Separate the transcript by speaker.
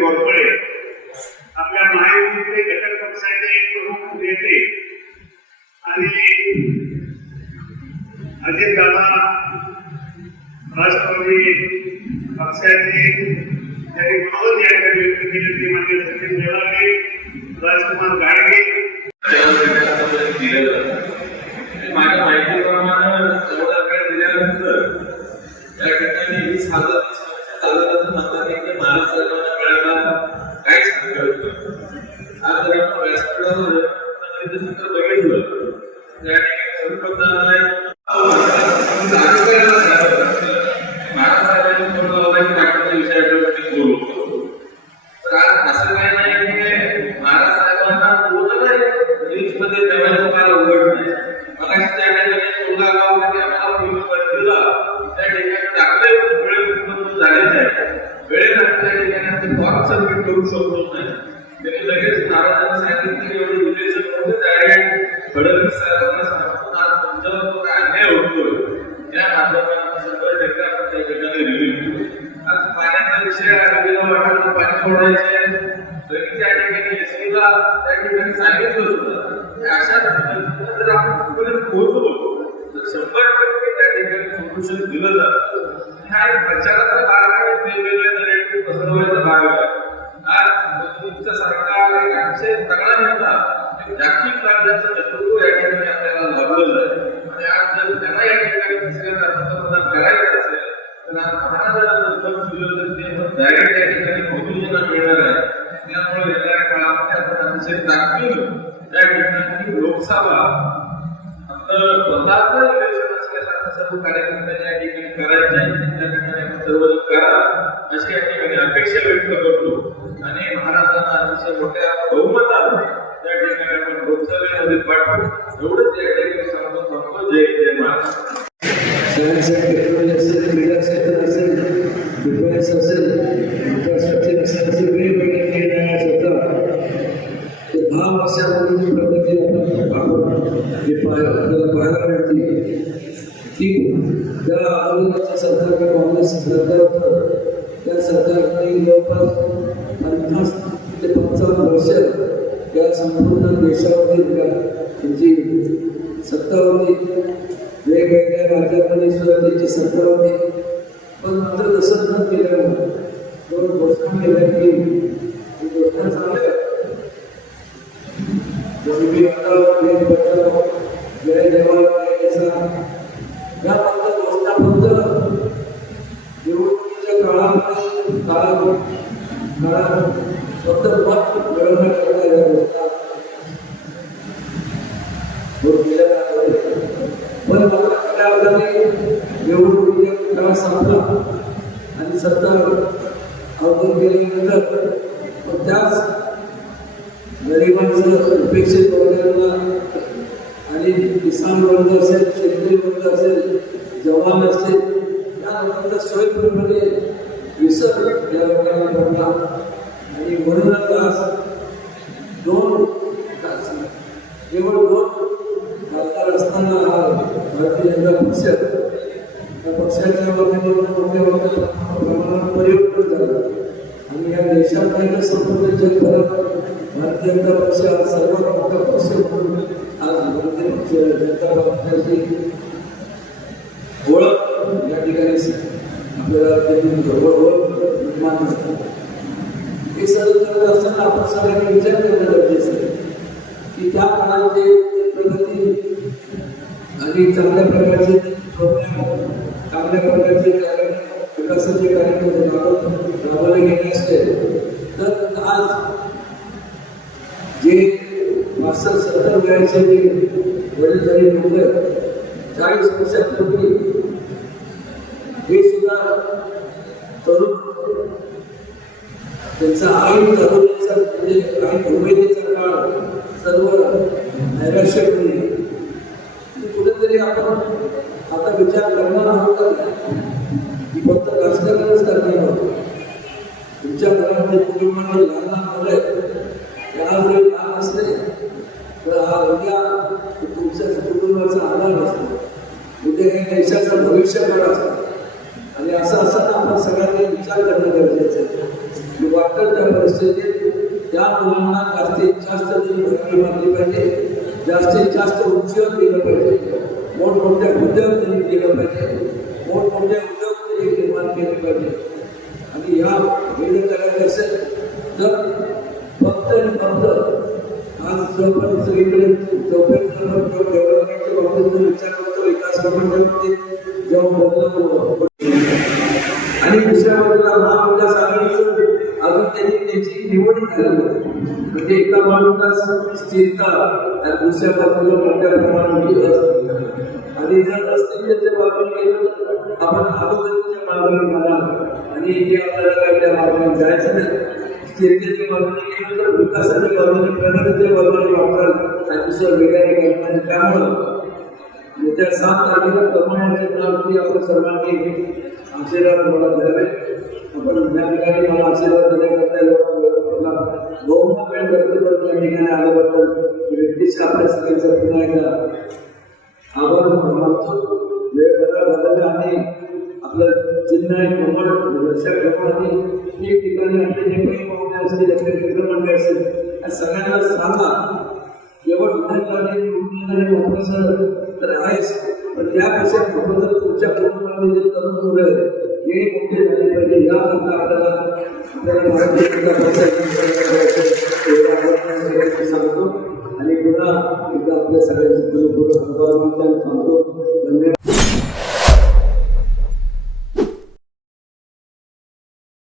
Speaker 1: त्या आपल्या महायुतीचे घटक पक्षाचे प्रमुख नेते आणि अजित दादा राष्ट्रवादी पक्षाचे त्यांनी म्हणून या ठिकाणी व्यक्त केले ते मान्य
Speaker 2: सबमिट करू शकलो नाही. त्यांनी लगेच महाराजांना सांगितलं की एवढे उद्देश नव्हते डायरेक्ट फडणवीस साहेबांना सांगून आज तुमच्यावर जो काय अन्याय होतोय त्या माध्यमातून सगळं जगा आपण त्या जगाने रिलीज आज पाण्याचा विषय आलेला वाटत पाणी सोडायचे तरी त्या ठिकाणी एसटीला त्या ठिकाणी सांगितलं होतं. अशा पद्धतीनं जर आपण कुठेतरी पोहोचलो तर शंभर टक्के त्या ठिकाणी सोल्युशन दिलं जातं. ह्या प्रचाराचा भाग आहे या ठिकाणी आपल्याला लाभलेलं आहे. आणि आज जर त्यांना या ठिकाणी पंतप्रधान करायचं असेल तर आज महाराजांना जर दिलं तर ते डायरेक्ट या ठिकाणी मोदींना मिळणार आहे. त्यामुळे येणाऱ्या काळामध्ये आपण अतिशय त्या ठिकाणी लोकसभा आपलं स्वतःचं इलेक्शन असल्यासारखं सर्व कार्यक्रम या ठिकाणी करायचे त्या ठिकाणी आपण सर्व करा अशी या ठिकाणी अपेक्षा व्यक्त करतो. आणि महाराजांना अतिशय मोठ्या बहुमताने त्या ठिकाणी आपण लोकसभेमध्ये पाठवू एवढंच या ठिकाणी सांगून थांबतो जय जय महाराज
Speaker 3: सायन्स अँड टेक्नॉलॉजी असेल क्रीडा क्षेत्र असेल डिफेन्स असेल इन्फ्रास्ट्रक्चर असेल असे वेगवेगळे निर्णय आज होतात ते दहा वर्षापूर्वी जी प्रगती आपण आपण जे पाह- आपल्याला पाहायला मिळते ती त्या अगोदरच्या सरकारने काँग्रेस सरकार होतं त्या सरकारने आणि पन्नास ते पंचावन्न वर्ष या संपूर्ण देशावरील त्यांची सत्ता होती वेगवेगळ्या राज्यामध्ये सुद्धा त्यांची सत्ता होती पण मात्र तसं न केल्यामुळे दोन घोषणा केल्या. काळात फक्त मत मिळवण्याकरता या पण मला खऱ्या अर्थाने निवडणुकीच्या काळ संपला आणि सत्ता अवघड गेल्यानंतर पण त्याच गरिबांचं उपेक्षित वर्गांना आणि किसान वर्ग असेल शेतकरी वर्ग असेल जवान असेल या लोकांचा विसर या पडला आणि म्हणूनच आज दोन केवळ दोन खासदार असताना हा भारतीय जनता पक्ष त्या पक्षाच्या वतीने मोठ्या मोठ्या प्रमाणात परिवर्तन झालं आणि या देशामध्ये संपूर्ण जगभरात भारतीय जनता पक्ष हा सर्वात मोठा पक्ष म्हणून आज भारतीय पक्ष जनता पक्षाची ओळख या ठिकाणी आपल्याला त्यातून जवळ ओळख निर्माण झाली हे करत असताना आपण सगळ्यांनी विचार करणं गरजेचं आहे की त्या काळामध्ये प्रगती आणि चांगल्या प्रकारचे चांगल्या प्रकारचे कार्यक्रम विकासाचे कार्यक्रम राबवले गेले असते तर आज जे मास्टर सत्तर वयाचे जे वडीलधारी लोक आहेत चाळीस वर्षापूर्वी हे सुद्धा तरुण त्यांचा आईन तरुणीचा म्हणजे आई उमेदीचा काळ सर्व नैराश्य होईल कुठेतरी आपण आता विचार करणार आहोत का? की फक्त राजकारणच करणार आहोत. तुमच्या घरामध्ये कुटुंबामध्ये लहान लहान मुलं आहेत. त्याला जरी लहान असते तर हा उद्या तुमच्या कुटुंबाचा आधार असतो. उद्या हे देशाचं भविष्य असतं. आणि असं असताना आपण सगळ्यांनी विचार करणं गरजेचं आहे. वाटतं त्या मुलांना जास्तीत जास्त त्यांनी भरती मारली पाहिजे. जास्तीत जास्त उद्योग गेलं पाहिजे. मोठमोठ्या उद्योग त्यांनी केलं पाहिजे. मोठमोठे उद्योग त्यांनी निर्माण केले पाहिजे. आणि या वेळ करायचं असेल तर फक्त आणि फक्त आज जवळपास सगळीकडे त्यांनी त्याची निवड झाली म्हणजे एका बाजूला स्थिरता आणि दुसऱ्या बाजूला मोठ्या प्रमाणात आणि जर अस्थिरतेच्या बाजूने गेलो तर आपण अगोदरच्या बाजूने म्हणा आणि इथे आपल्याला काय त्या मार्गाने जायचं नाही. स्थिरतेच्या बाजूने गेलो तर विकासाच्या बाजूने प्रगतीच्या बाजूने वापराल आणि दुसऱ्या वेगाने करण्याचं त्यामुळं येत्या सात तारखेला कमाण्याच्या प्राप्ती आपण सर्वांनी आशीर्वाद मला द्यावे. आपण ठिकाणी मला आशीर्वाद वेळ ठिकाणी आल्याबद्दल व्यक्तीच्या आपल्या सगळ्यांचा पुन्हा एकदा आभार मानतो वेळ झालेला आणि आपलं चिन्ह आहे कोमट लक्षात ठेवून आणि एक ठिकाणी आपले जे काही पाहुणे असतील आपले मित्रमंडळ असेल या सगळ्यांना सांगा केवळ तर आहेच. पण त्यापेक्षा महत्वाचं तुमच्या कुटुंबामध्ये जे तरुण मुलं आहेत, हे मोठे झाले पाहिजे या करता आपल्याला आपल्याला भारतीय जनता पक्ष